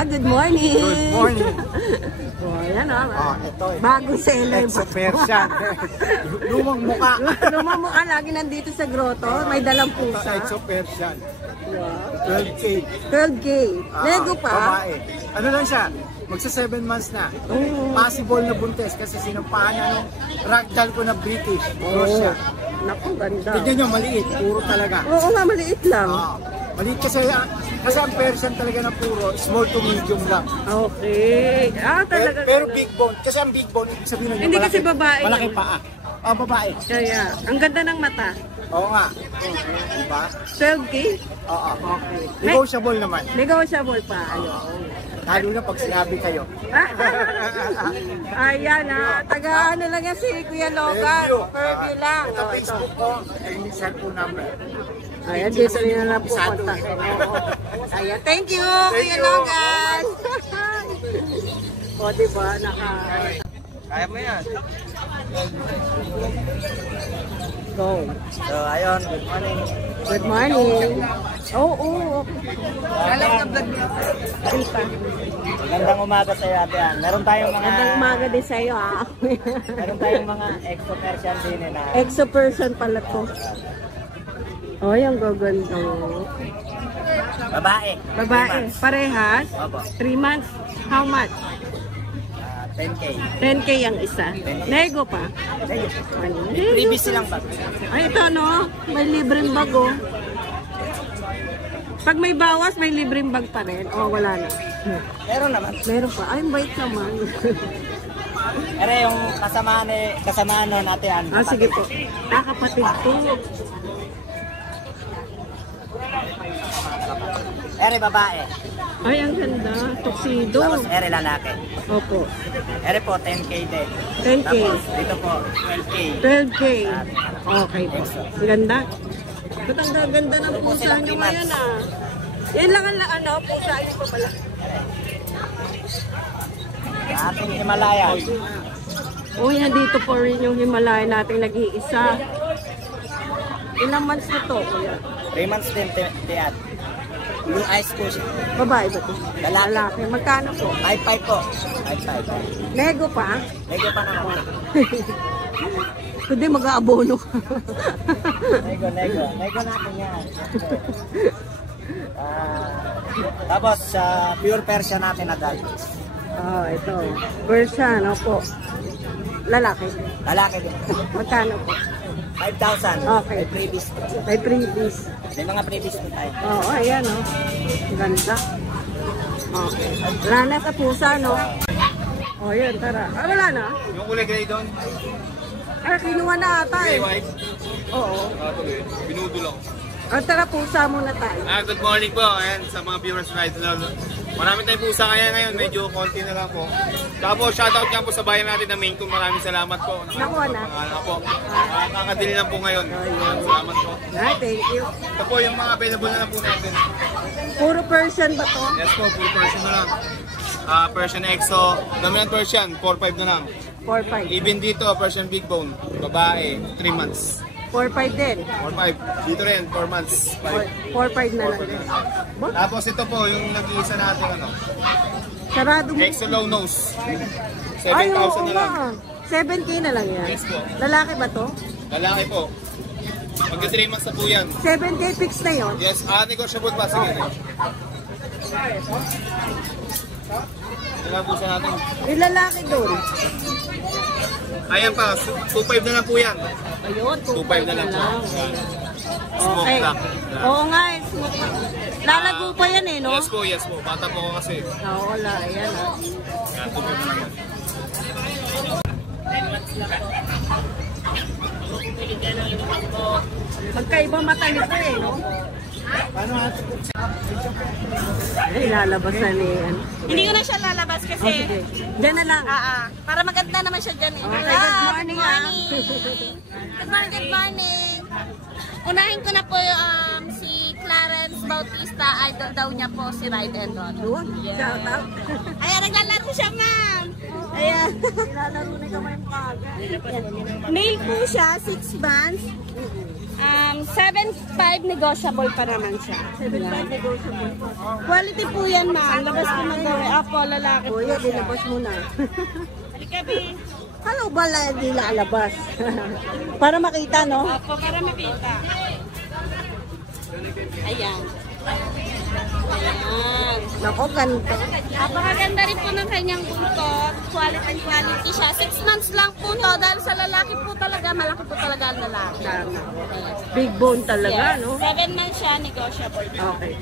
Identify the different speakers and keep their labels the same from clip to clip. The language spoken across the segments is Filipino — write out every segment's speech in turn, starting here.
Speaker 1: Good morning.
Speaker 2: Good morning. Good
Speaker 1: morning. Good morning. Oh, yan ah. Oh, ito. Bagong
Speaker 2: seller. Lumang mukha.
Speaker 1: Lumang mukha. Lagi nandito sa grotto. Oh, may dalang pusa.
Speaker 2: Ito, it's a wow.
Speaker 1: 12K. 12K. 12K. Oh, Lego
Speaker 2: pa. Babay. Ano lang siya? Magsa 7 months na. Oh, Possible okay. na buntes kasi sinumpahan na nung ragdoll ko na British. Oh. Naku, ganda. Tignan nyo, maliit.
Speaker 1: Puro talaga. Oo oh, oh, nga, maliit lang. Oo.
Speaker 2: Oh. Maliit kasi, uh, kasi ang person talaga na puro, small to medium
Speaker 1: lang. Okay.
Speaker 2: Ah, oh, talaga. Eh, pero, pero ano. big bone, kasi ang big bone, ibig sabihin nyo, Hindi malaki, kasi babae. Malaki paa. Eh. Pa, ah,
Speaker 1: oh, babae. Kaya, oh, yeah. ang ganda ng mata. Oo nga. Diba? Hey, 12K?
Speaker 2: Oo. Oh, okay. Negotiable naman.
Speaker 1: Negotiable pa.
Speaker 2: Ayun. Oh. Lalo na pag sinabi kayo.
Speaker 1: Ayan na ah. taga ano lang yan si Kuya Logan. Perview lang.
Speaker 2: Uh, oh, ito Facebook ko. Ito yung cellphone
Speaker 1: number. Ayan, dito na yun lang po. Ayan, thank you, thank you. Kuya Logan. O, diba, naka...
Speaker 2: Kaya mo yan.
Speaker 3: Go. So, so, so ayun, good
Speaker 1: morning. Good morning. Oo, oo. Oh, oh, oh.
Speaker 3: Magandang umaga, sa iyo at Meron mga... Magandang umaga sa'yo, Ate ah. Ann. Meron
Speaker 1: tayong mga... Magandang umaga din sa'yo, ha?
Speaker 3: Meron tayong mga exo-person
Speaker 1: din na... Exo-person pala po. Hoy, ang gaganda.
Speaker 3: Babae. Bae,
Speaker 1: parehas.
Speaker 3: Babae. Parehas. Three
Speaker 1: months. How much?
Speaker 3: Uh, 10K.
Speaker 1: 10K yung isa. 10 Nego pa.
Speaker 3: Nego. Yes. Three busy lang
Speaker 1: ba? Ay, ito no. May libreng bag oh. Pag may bawas, may libreng bag pa rin. O, oh, wala na. Meron naman. Meron pa. Ay, bait naman.
Speaker 3: Pero yung kasama na, kasama y na natin.
Speaker 1: Ah, oh, sige po. Nakapatid ah, po.
Speaker 3: Ere babae.
Speaker 1: Ay, ang ganda.
Speaker 3: Tuxedo. Tapos ere
Speaker 1: lalaki. Opo. Ere po, 10K din. 10.
Speaker 3: 10K. Tapos dito po,
Speaker 1: 12K. 12K. At, okay po. Okay. So. Ang ganda. Ba't ang ganda ng pusa nyo ngayon ah. Yan lang ang ano, pusa. Ayun po pala.
Speaker 3: Ating Himalaya.
Speaker 1: O okay, oh, yan dito po rin yung Himalaya natin nag-iisa. Ilang months
Speaker 3: na to? 3 months din, Tiyat. Yung ice ko siya.
Speaker 1: Babae ba ito? Lalaki. Lalaki. Magkano
Speaker 3: so, po? 5-5 po. 5-5. Lego pa? Lego pa na po.
Speaker 1: Kundi mag-aabono ka.
Speaker 3: Lego, Lego. Lego natin yan. Okay. uh, tapos, uh, pure Persia natin na dalit.
Speaker 1: Oh, ito. Persia, ano po? Lalaki. Lalaki din. Magkano po?
Speaker 3: 5,000. Okay. May previous.
Speaker 1: May previous.
Speaker 3: May mga previous po tayo.
Speaker 1: Oo, oh, oh, ayan o. No. Oh. Ganda. Okay. Wala na sa pusa, no? O, oh, yan, tara. Ah, oh,
Speaker 2: wala na? Yung kulay kayo doon? Ah, kinuha na ata eh. Okay, wife? Oo. Ah, tuloy. Binudulo.
Speaker 1: Ah, tara, pusa muna
Speaker 2: tayo. Ah, good morning po. Ayan, sa mga viewers right now. Maraming tayong pusa kaya ngayon, medyo konti na lang po. Tapos shoutout nga po sa bayan natin na main kong maraming
Speaker 1: salamat po. Sa
Speaker 2: Nakuha na. Nakakadili ah, lang po ngayon. Ayon,
Speaker 1: salamat po. Hi,
Speaker 2: Thank you. Ito is... po yung mga available na lang po natin.
Speaker 1: Puro Persian
Speaker 2: ba to? Yes po, puro Persian na lang. Uh, Persian EXO, dominant Persian, 4-5 na
Speaker 1: lang. 4-5.
Speaker 2: Even dito, Persian Big Bone, babae, 3 months. Four five din. Four five. Dito rin, four months.
Speaker 1: Five. Four, four five na four, lang. Five din.
Speaker 2: Uh, Tapos ito po, yung nag-iisa natin, ano? Sarado Eggs mo. Extra low nose. 7,000 na ho,
Speaker 1: ho, lang. Ma. 7K na lang yan. Yes, po. Lalaki ba
Speaker 2: to? Lalaki po. Magka 3 months na po
Speaker 1: yan. 7K fix
Speaker 2: na yon. Yes, ah, negosyable pa. Sige na. Ilan po
Speaker 1: Ilalaki doon.
Speaker 2: Ayan pa, 2.5 na lang po yan.
Speaker 1: Ayun, 2.5 na lang. Na lang.
Speaker 2: Smoke okay. Yeah.
Speaker 1: Oo nga, smoke Lalago
Speaker 2: pa yan eh, no? Yes po, yes po. Bata po
Speaker 1: ako kasi. Oo, wala. Ayan, ayan pa ah. Uh. Yan, Magkaiba mata po eh, no? Ay, lalabas na
Speaker 4: ni Hindi ko na siya lalabas kasi.
Speaker 1: Oh, okay. Diyan na
Speaker 4: lang. Ah, ah. Para maganda naman siya dyan. Eh. Oh.
Speaker 1: Okay, good morning. Good morning.
Speaker 4: good morning. good morning. Unahin ko na po um, si Clarence Bautista. Idol daw niya po si
Speaker 1: Ryden. Doon? Shout
Speaker 4: Ay, Ayan, naglalaro oh, oh. ko siya,
Speaker 1: ma'am. Ayan. Nilalaro na kamay
Speaker 4: mga Male po siya, 6 bands. Mm -hmm um, 7.5 negotiable pa naman siya. 7.5
Speaker 1: negotiable. Quality, Quality po yan, ma'am. Labas ko magawin. Apo, lalaki po siya. Dilabas muna. Halika, B. Ano ba lang lalabas? para makita,
Speaker 4: no? Apo, para makita. Ayan. Ayan.
Speaker 1: Nako, hmm. gang...
Speaker 4: ganito. Napakaganda rin po ng kanyang buntot. Quality and quality siya. Six months lang po to. Dahil sa lalaki po talaga, malaki po talaga ang lalaki. Yes.
Speaker 1: Okay. Big bone talaga,
Speaker 4: yes. no? Seven months siya, negotiable. Okay.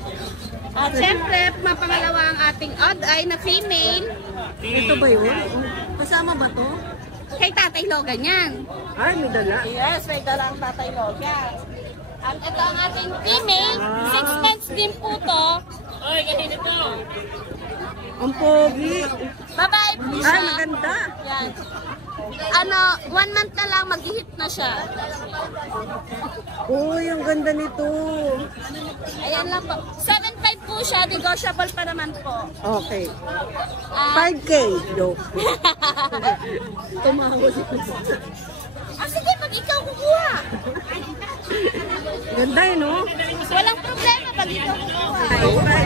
Speaker 4: At uh, so, syempre, mapangalawa ang ating odd ay na female.
Speaker 1: Ito ba yun? Kasama ba
Speaker 4: to? Kay Logan ay, yes, dalang, Tatay Logan yan. Ay, may dala. Yes, may dala ang Tatay Logan. Um, ito ang ating teammate. Ah. Six pence team din po to. Uy, ganito to.
Speaker 1: Ang pogi.
Speaker 4: Bye-bye po Ay, siya. Ay,
Speaker 1: maganda. Yan.
Speaker 4: Ano, one month na lang, mag na siya.
Speaker 1: Uy, ang ganda nito.
Speaker 4: Ayan lang po. 7.5 po siya, negotiable pa naman po.
Speaker 1: Okay. Um, 5K, joke. Tumawag.
Speaker 4: Ah, sige, ikaw kukuha. Ganda yun, no? Walang problema pag ikaw kukuha.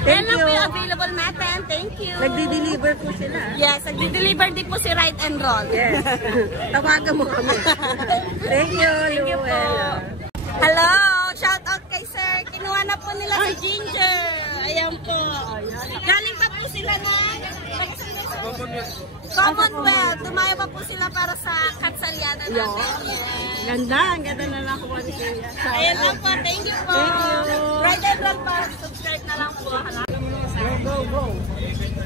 Speaker 4: Thank May you. Thank you. Then lang po yung available natin. Thank
Speaker 1: you. Nagdi-deliver
Speaker 4: -de po sila. Yes, nagdi-deliver -de din po si Right and
Speaker 1: Roll. Yes. Tawagan mo kami. Thank you, Thank Lowell. you po.
Speaker 4: Hello! Shout out kay Sir! Kinuha na po nila Ay. si Ginger! Ayan po. Galing pa po sila na ng... Commonwealth. Tumayo pa po sila para sa Katsalyana natin.
Speaker 1: Yeah. Ganda. Ang ganda na lang
Speaker 4: po. So, Ayan lang po. Thank you po. Thank you. Right and pa. Subscribe na lang po. Go, go, go.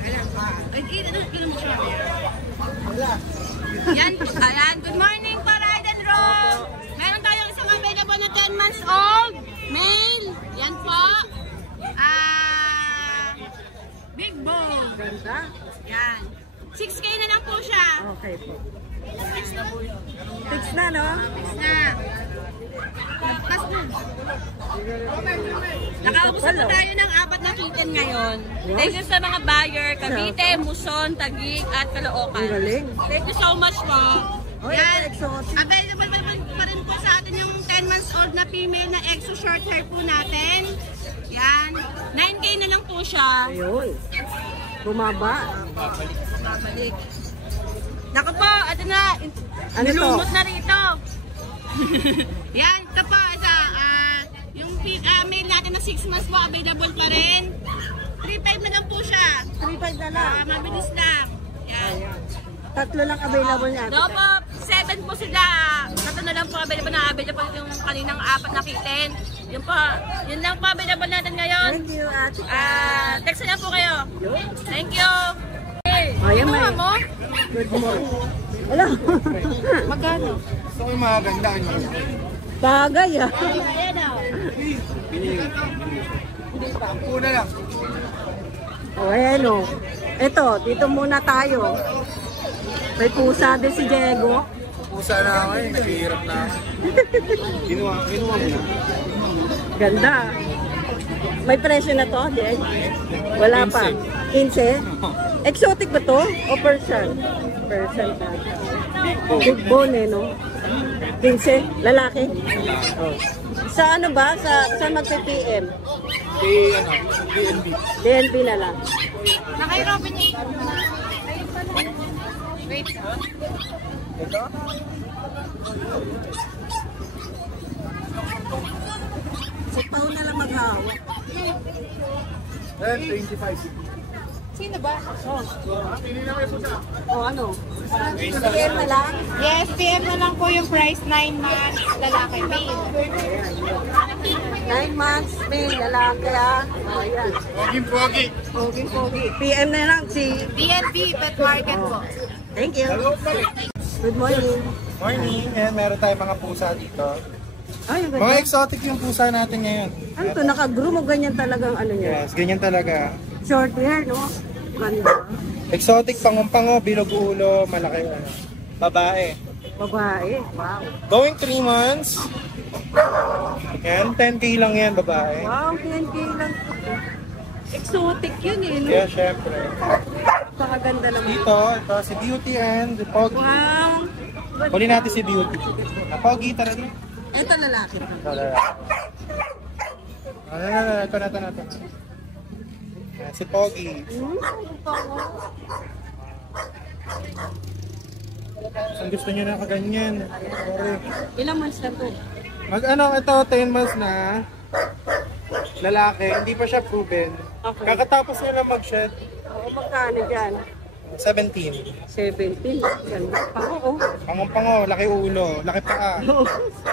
Speaker 4: Ayan po. Ayan. Good morning po, Ride and Roll. Meron tayong isang abega po na 10 months old. Male. Ayan Ayan po. Big bowl. Ganda. Yan. 6K na lang po siya.
Speaker 1: Okay po. Fix na
Speaker 4: no? Fix na. Pass dun. Nakausap po tayo ng apat na chicken ngayon. Thank you sa mga buyer. Cavite, Muson, Taguig, at Caloocan. Thank you so much po. Yan. Available pa rin po sa atin yung 10 months old na female na exo short hair po natin. Yan. 9K na lang
Speaker 1: po siya. Ayun.
Speaker 2: Bumaba. Bumabalik. Bumabalik.
Speaker 4: Naku po, ito
Speaker 1: na. Ano
Speaker 4: Nilumot to? na rito. Yan. Tupo, ito po. Uh, Sa, yung uh, mail natin na 6 months po available pa rin. 3.5 na lang
Speaker 1: po siya. 3.5
Speaker 4: na lang. Uh, mabilis lang.
Speaker 1: Yan. Tatlo lang uh, available uh, niya.
Speaker 4: Ito po. 7 po sila. Tatlo na lang po available na available po. yung kaninang 4 na kitin yun po, yun lang po
Speaker 1: available natin ngayon.
Speaker 4: Thank you, ate. Uh, text na po kayo. Thank you. Hey, okay. Oh, mo? hey,
Speaker 1: ano so, nga mo? Hello. Magkano? Ito
Speaker 2: ay mga ganda.
Speaker 1: Bagay ah. Ayan ah.
Speaker 2: Ang puna lang.
Speaker 1: o ayan oh. Hey, no. Ito, dito muna tayo. May pusa din si Diego.
Speaker 2: Pusa na ako ah, eh. Nakihirap na ako. Inuha mo
Speaker 1: hey, na. No. Ganda. May presyo na to, di? Wala pa. 15. Exotic ba to? O
Speaker 3: person? Person.
Speaker 1: Bone, no? 15. Lalaki? Sa ano ba? Sa, sa
Speaker 2: magpe-PM?
Speaker 1: DNB. DNB na lang. Nakairobin niya. Wait, ha? Ito? tao na lang maghahawak.
Speaker 2: Eh, 25.
Speaker 1: Sino ba? Oh. Oh, ano? Uh, PM na,
Speaker 4: na lang? Yes, PM na lang po yung price. 9 lalaki,
Speaker 1: male. 9 months, male, lalaki, ha?
Speaker 2: Oh, ayan.
Speaker 1: Poging, pogi. Poging, PM na
Speaker 4: lang si... BNB, pet market
Speaker 1: po. Thank you. Good morning.
Speaker 2: Morning. And meron tayong mga hey. pusa dito. Ah, Mga oh, exotic yung pusa natin ngayon.
Speaker 1: Ano yeah. to? Naka-groom o ganyan talaga ang
Speaker 2: ano niya? Yes, ganyan
Speaker 1: talaga. Short hair, no?
Speaker 2: Ganda. Exotic pangumpango, bilog ulo, malaki.
Speaker 1: Babae. Babae? Wow.
Speaker 2: Going 3 months. Ayan, 10K lang yan,
Speaker 1: babae. Wow, 10K lang. Exotic yun eh.
Speaker 2: no? yeah, syempre. Pakaganda lang. Dito, yun. ito si Beauty and the Poggy. Wow. Huli natin wow. si Beauty. Na, Poggy, tara
Speaker 1: dito. Ito lalaki. Ito lalaki.
Speaker 2: Ano na, ito na, ito na, ito, ito. Yeah, Si Pogi. Mm -hmm. Ang oh. so, gusto nyo ito, Ay, ito. na kaganyan. Ilang months na ito? Mag ano, ito 10 months na. Lalaki, hindi pa siya proven. Okay. Kakatapos nyo na
Speaker 1: mag-shed. Oo, oh, magkano
Speaker 2: dyan. 17.
Speaker 1: 17? Pango,
Speaker 2: oh. Pango, pango. Laki ulo. Laki paa.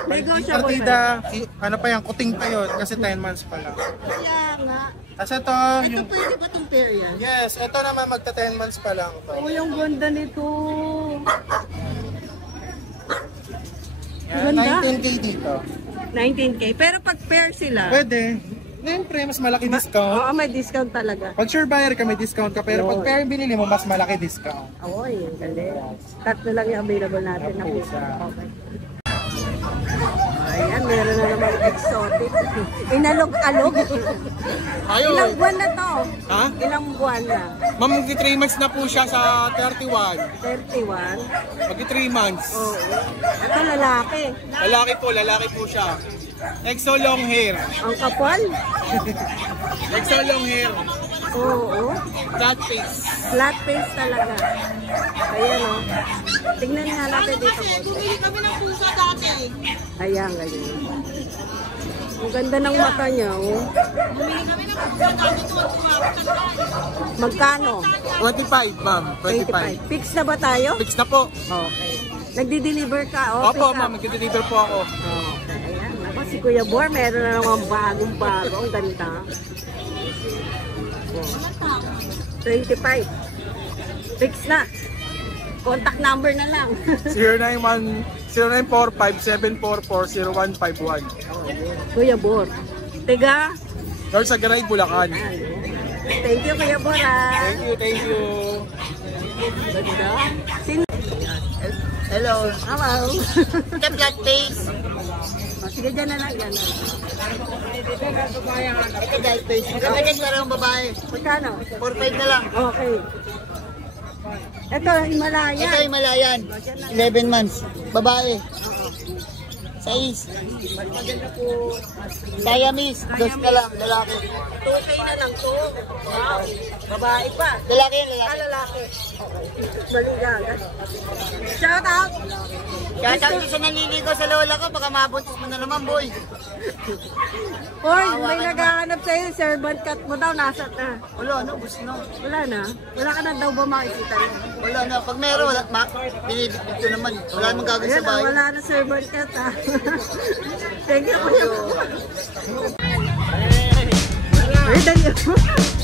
Speaker 2: Ligo no. siya, boy, Partida, boy. Ano pa yan? Kuting tayo. Kasi yeah. 10 months
Speaker 1: pa lang. Kaya nga.
Speaker 2: Tapos ito. Ito
Speaker 1: yung... pwede ba itong pair
Speaker 2: yan? Yes. Ito naman magta 10 months pa
Speaker 1: lang. Oo, oh, yung ganda nito. Yan, ganda.
Speaker 2: 19K dito.
Speaker 1: 19K. Pero pag pair sila.
Speaker 2: Pwede. Ngayon pre, mas malaki discount.
Speaker 1: Ma discount. Oo, may discount
Speaker 2: talaga. Pag sure buyer ka, may discount ka. Pero Yo. pag pair binili mo, mas
Speaker 1: malaki discount. Oo, oh, yun. Galit. Tatlo lang yung available natin. Na, po na. Po sa... okay. Ayan, meron na naman exotic. Inalog-alog. Ilang buwan na to? Ha? Ilang
Speaker 2: buwan na? Ma'am, magki 3 months na po siya sa 31. 31? Magki
Speaker 1: 3 months. Oo. Ito
Speaker 2: lalaki. Lalaki po, lalaki po siya. Exo
Speaker 1: long hair. Ang kapal.
Speaker 2: Exo long
Speaker 1: hair. Oo.
Speaker 2: Oh, Flat face.
Speaker 1: Flat face talaga. Ayan o. Oh. nga
Speaker 4: natin ano dito. Kase, eh. Bumili kami ng pusa
Speaker 1: dati. Ayan, ganyan. Ang ganda ng mata niya o. Bumili kami ng pusa dati. Magkano?
Speaker 2: 25,
Speaker 1: ma'am. 25.
Speaker 2: Fix na ba tayo? Fix
Speaker 1: na po. Okay. Nagdi-deliver
Speaker 2: ka o? Opo, oh, ma'am. Nagdi-deliver po ako.
Speaker 1: Oo. Oh si Kuya Bor, meron na lang ang bagong, bagong-bago. Ang ganda. 25. Fix na. Contact number na lang.
Speaker 2: 091 si
Speaker 1: 0945744051. Kuya Bor. Tiga.
Speaker 2: Sir sa Garay, Bulacan.
Speaker 1: Thank you, Kuya Bor.
Speaker 2: Ha. Thank you, thank you.
Speaker 5: Ganda. Hello. Hello. Hello. The blood taste
Speaker 1: sige dyan na lang dyan ito
Speaker 5: guys basic ito guys parang babae magkano? 4.5 na lang okay
Speaker 1: ito Himalayan ito
Speaker 5: Himalayan 11, 11 months babae Sais. Maganda po. Saya miss. Dos na lang.
Speaker 4: Lalaki. ay na lang to. Wow.
Speaker 5: Babae pa. Lalaki yan. Lalaki.
Speaker 1: lalaki. Maligaga.
Speaker 4: Shout out.
Speaker 5: Shout out sa nanini ko sa lola ko. Baka mabuntis mo na naman boy.
Speaker 1: Hoy, may naghahanap sa'yo. Servant cut mo daw. Nasa na.
Speaker 5: Wala na. Busin
Speaker 1: na. Wala na. Wala ka na daw ba makikita
Speaker 5: yun? Wala na. Pag meron, binibig ko naman. Wala mong gagawin
Speaker 1: sa bahay. Wala na, sir. Barkat, ha. 땡겨버려 왜